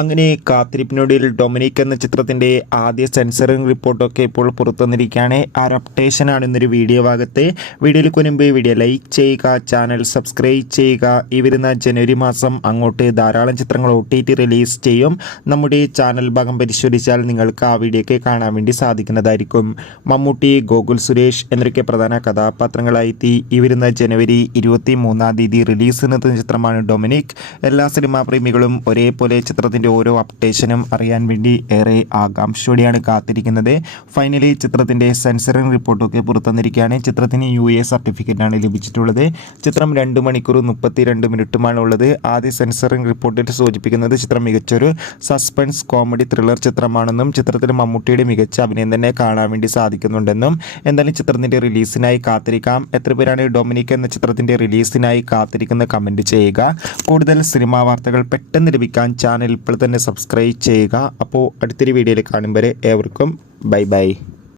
അങ്ങനെ കാത്തിരിപ്പിനൊടുവിൽ ഡൊമിനിക് എന്ന ചിത്രത്തിൻ്റെ ആദ്യ സെൻസറിങ് റിപ്പോർട്ടൊക്കെ ഇപ്പോൾ പുറത്തു വന്നിരിക്കുകയാണ്. ആ ഒരു അപ്ഡേഷനാണ് ഇന്നൊരു വീഡിയോ ഭാഗത്ത്. വീഡിയോയിൽ മുൻപ് വീഡിയോ ലൈക്ക് ചെയ്യുക, ചാനൽ സബ്സ്ക്രൈബ് ചെയ്യുക. ഈ വരുന്ന ജനുവരി മാസം അങ്ങോട്ട് ധാരാളം ചിത്രങ്ങൾ OTT റിലീസ് ചെയ്യും. നമ്മുടെ ചാനൽ ഭാഗം പരിശോധിച്ചാൽ നിങ്ങൾക്ക് ആ വീഡിയോയ്ക്ക് കാണാൻ വേണ്ടി സാധിക്കുന്നതായിരിക്കും. മമ്മൂട്ടി, ഗോകുൽ സുരേഷ് എന്നൊക്കെ പ്രധാന കഥാപാത്രങ്ങളായി ഈ വരുന്ന ജനുവരി 23-ാം തീയതി റിലീസിനെത്തുന്ന ചിത്രമാണ് ഡൊമിനിക്. എല്ലാ സിനിമാ പ്രേമികളും ഒരേപോലെ ചിത്രത്തിൻ്റെ ഓരോ അപ്ഡേഷനും അറിയാൻ വേണ്ടി ഏറെ ആകാംക്ഷയോടെയാണ് കാത്തിരിക്കുന്നത്. ഫൈനലി ചിത്രത്തിൻ്റെ സെൻസറിങ് റിപ്പോർട്ടൊക്കെ പുറത്തുവന്നിരിക്കുകയാണ്. ചിത്രത്തിന് UA സർട്ടിഫിക്കറ്റാണ് ലഭിച്ചിട്ടുള്ളത്. ചിത്രം 2 മണിക്കൂർ 32 മിനിറ്റുമാണ് ഉള്ളത്. ആദ്യ സെൻസറിങ് റിപ്പോർട്ടിൽ സൂചിപ്പിക്കുന്നത് ചിത്രം മികച്ചൊരു സസ്പെൻസ് കോമഡി ത്രില്ലർ ചിത്രമാണെന്നും ചിത്രത്തിൽ മമ്മൂട്ടിയുടെ മികച്ച അഭിനയം തന്നെ കാണാൻ വേണ്ടി സാധിക്കുന്നുണ്ടെന്നും എന്തായാലും ചിത്രത്തിൻ്റെ റിലീസിനായി കാത്തിരിക്കാം. എത്ര പേരാണ് ഡൊമിനിക് എന്ന ചിത്രത്തിൻ്റെ റിലീസിനായി കാത്തിരിക്കുന്ന കമൻറ്റ് ചെയ്യുക. കൂടുതൽ സിനിമാ വാർത്തകൾ പെട്ടെന്ന് ലഭിക്കാൻ ചാനൽ ഇപ്പോൾ തന്നെ സബ്സ്ക്രൈബ് ചെയ്യുക. അപ്പോൾ അടുത്തൊരു വീഡിയോയിൽ കാണും വരെ ഏവർക്കും ബൈ ബൈ.